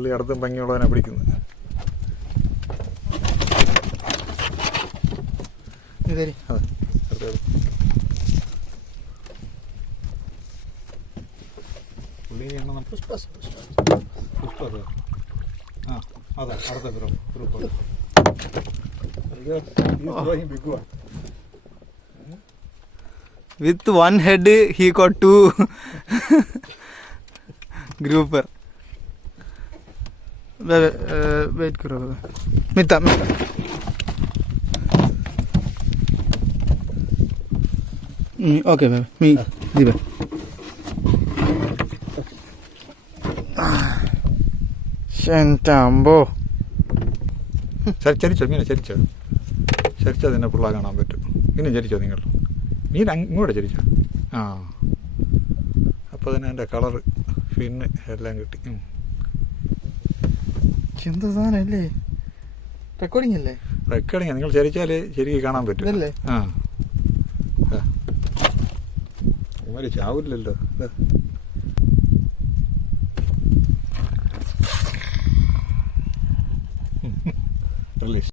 പുള്ളി അടുത്തും ഭംഗിയുള്ളവനെ പിടിക്കുന്നത്. അതെ അടുത്ത പുള്ളി പുഷ്പ ആ അതെ അടുത്ത group big one. With one head, he got two grouper. Wait, karo. Mita. Okay, baby. Me. Dibe. Shantambo. ചരിച്ചോ മീനെ ചരിച്ചോ തന്നെ പിള്ളേർ കാണാൻ പറ്റും. ഇനി ചരിച്ചോ നിങ്ങൾ മീൻ ഇങ്ങോട്ട് ചരിച്ചോ. ആ അപ്പോൾ തന്നെ അതിൻ്റെ കളറ് പിന്നെ എല്ലാം കിട്ടി. എന്ത് സാധനല്ലേ? റെക്കോർഡിംഗ് അല്ലേ? റെക്കോർഡിങ്. നിങ്ങൾ ചരിച്ചാൽ ശരിക്കും കാണാൻ പറ്റും. അല്ലേ? ആ ഇവര് ചാവില്ലല്ലോ. റിലീസ്.